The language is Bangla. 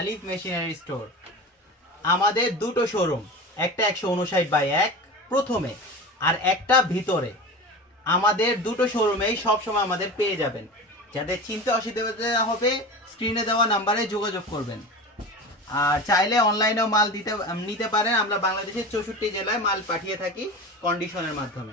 আলিফ মেশিনারি স্টোর আমাদের দুটো শোরুম, একটা 159/1 প্রথমে আর একটা ভিতরে। আমাদের দুটো শোরুমেই সবসময় আমাদের পেয়ে যাবেন। যাদের চিনতে অসুবিধা হবে স্ক্রিনে দেওয়া নাম্বারে যোগাযোগ করবেন। আর চাইলে অনলাইনেও মাল নিতে পারেন। আমরা বাংলাদেশের 64 জেলায় মাল পাঠিয়ে থাকি কন্ডিশনের মাধ্যমে।